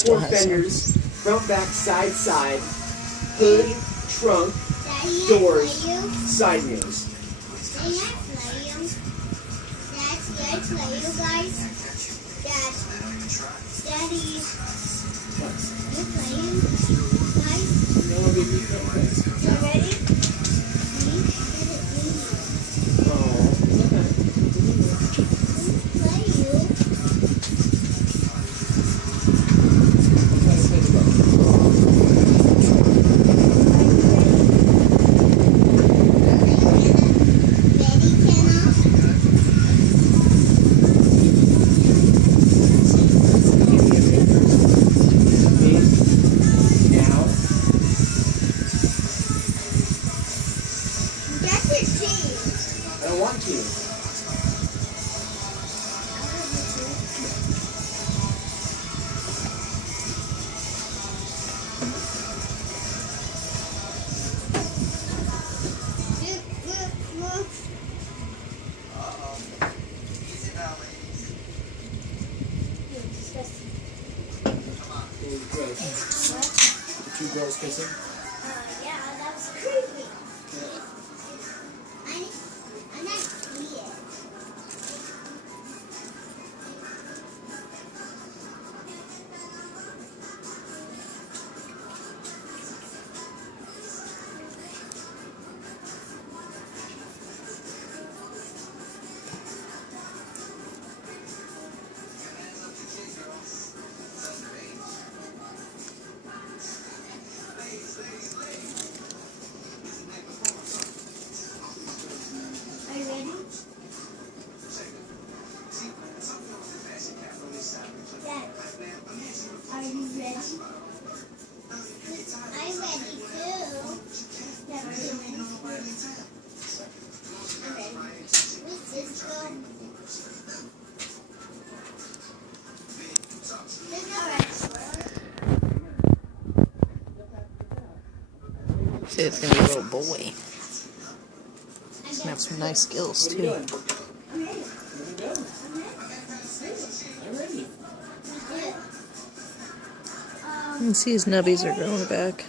still four has some. fenders, front, back, side, side, hood, trunk, doors, side mirrors. I don't want to. The two girls kissing? Yeah, that was creepy. I'm not see it. Are you ready? Dad, are you ready? I'm ready too. Dad, are you ready? I'm ready. Let's just go. Alright. See, it's gonna be a little boy. He's gonna have some nice skills What are you too. doing? I'm ready. I'm ready. You can see his nubbies are growing back.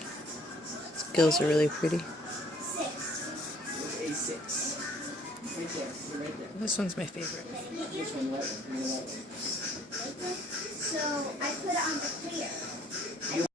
His gills are really pretty. A6. Right there. You're right there. This one's my favorite. This one, right there. So I put it on the clear.